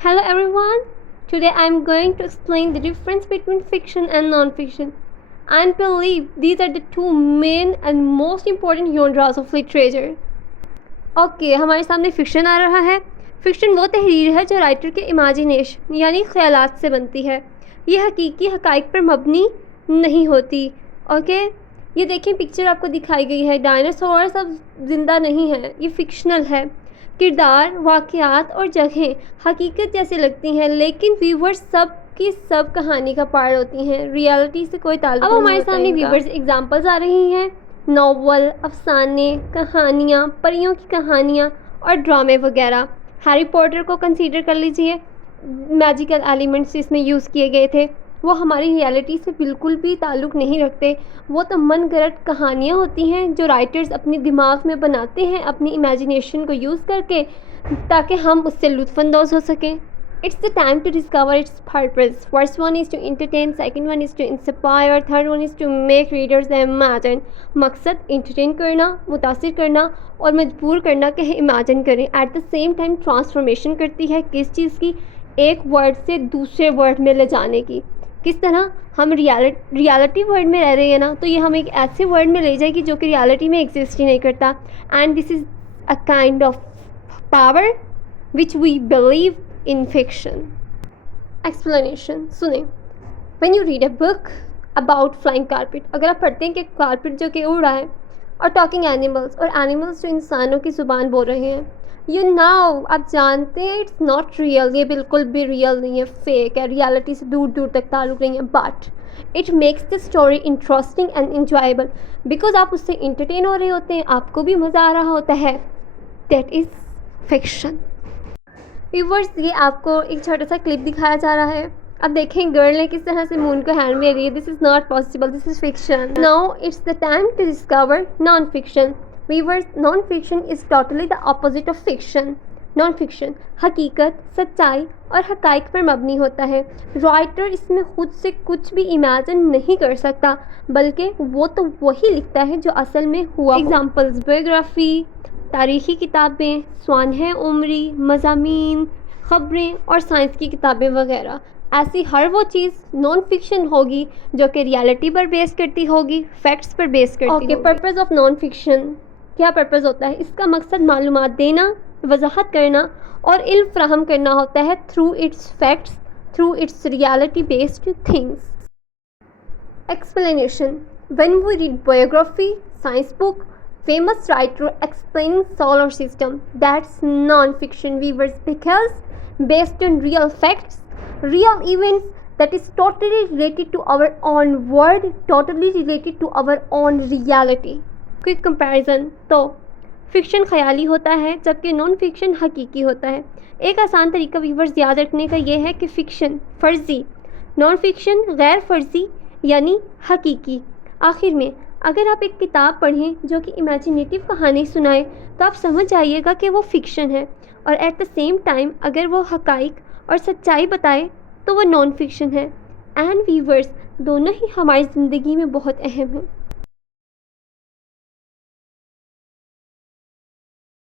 Hello everyone. Today I am going to explain the difference between fiction and non-fiction and believe these are the two main and most important genres of literature. Okay हमारे सामने fiction आ रहा है। Fiction वो तहरीर है जो writer के imagination यानी ख्यालात से बनती है। ये हकीकी हकाइक पर मबनी नहीं होती। ओके ये देखें पिक्चर आपको दिखाई गई है, डायनासोर सब ज़िंदा नहीं है, ये फ़िक्शनल है। किरदार, वाक़यात और जगहें हकीकत जैसे लगती हैं लेकिन व्यूवर्स सब की सब कहानी का पार्ट होती हैं, रियलिटी से कोई ताल्लुक नहीं। अब हमारे सामने व्यूवर्स एग्जांपल्स आ रही हैं, नॉवल, अफसाने, कहानियाँ, परियों की कहानियाँ और ड्रामे वगैरह। हैरी पॉटर को कंसीडर कर लीजिए, मैजिकल एलिमेंट्स इसमें यूज़ किए गए थे, वो हमारी रियलिटी से बिल्कुल भी ताल्लुक़ नहीं रखते। वो तो मनगढ़ंत कहानियाँ होती हैं जो राइटर्स अपने दिमाग में बनाते हैं अपनी इमेजिनेशन को यूज़ करके, ताकि हम उससे लुत्फ़अंदोज़ हो सकें। It's the time to discover its purpose. First one is to entertain, second one is to inspire, third one is to make readers imagine. मकसद entertain करना, मुतासिर करना और मजबूर करना कि imagine करें। At the same time transformation करती है किस चीज़ की, एक वर्ड से दूसरे वर्ड में ले जाने की। किस तरह हम रियलिटी वर्ड में रह रहे हैं ना, तो ये हम एक ऐसे वर्ड में ले जाएगी जो कि रियलिटी में एग्जिस्ट ही नहीं करता। And this is a kind of power which we believe in fiction. Explanation सुने, when you read a book about flying carpet, अगर आप पढ़ते हैं कि कारपेट जो कि उड़ रहा है, और टॉकिंग एनिमल्स, और एनिमल्स जो इंसानों की ज़ुबान बोल रहे हैं, यू नाउ आप जानते हैं इट्स नॉट रियल, ये बिल्कुल भी रियल नहीं है, फेक है, रियलिटी से दूर दूर तक ताल्लुक़ नहीं है। But it makes the story interesting and enjoyable because आप उससे इंटरटेन हो रहे होते हैं, आपको भी मज़ा आ रहा होता है। That is fiction. व्यूवर्स ये आपको एक छोटा सा क्लिप दिखाया जा रहा है, अब देखें गर्ल ने किस तरह से मून को हैंड में ले रही है। This is not possible, this is fiction. Now it's the time to discover non fiction. Viewers non fiction is totally the opposite of fiction. Non fiction हकीकत, सच्चाई और हकाइक पर मबनी होता है। राइटर इसमें खुद से कुछ भी इमेजिन नहीं कर सकता, बल्कि वो तो वही लिखता है जो असल में हुआ। एग्जाम्पल्स बायोग्राफी, तारीख़ी किताबें, स्वानह उमरी, मज़ामीन, ख़बरें और साइंस की किताबें वगैरह। ऐसी हर वो चीज़ नॉन फिक्शन होगी जो कि रियलिटी पर बेस करती होगी, फैक्ट्स पर बेस करती होगी। पर्पज़ ऑफ नॉन फिक्शन क्या पर्पज़ होता है? इसका मकसद मालूमात देना, वजाहत करना और इल्म फ़राहम करना होता है through it's facts, through it's reality based things. Explanation. When we read biography, science book, famous writer explaining solar system, that's non-fiction viewers because based on real facts, real events that is totally related to our own world, totally related to our own reality. Quick comparison. तो fiction ख्याली होता है जबकि non fiction हकीकी होता है। एक आसान तरीका व्यूवर्स याद रखने का ये है कि फ़िक्शन फ़र्ज़ी, नॉन फिक्शन गैर फ़र्ज़ी यानी हकीकी। आखिर में अगर आप एक किताब पढ़ें जो कि इमेजिनेटिव कहानी सुनाए तो आप समझ जाइएगा कि वो फ़िक्शन है, और एट द सेम टाइम अगर वो हकाइक और सच्चाई बताए तो वो नॉन फिक्शन है। एंड व्यूवर्स दोनों ही हमारी ज़िंदगी में बहुत अहम हैं।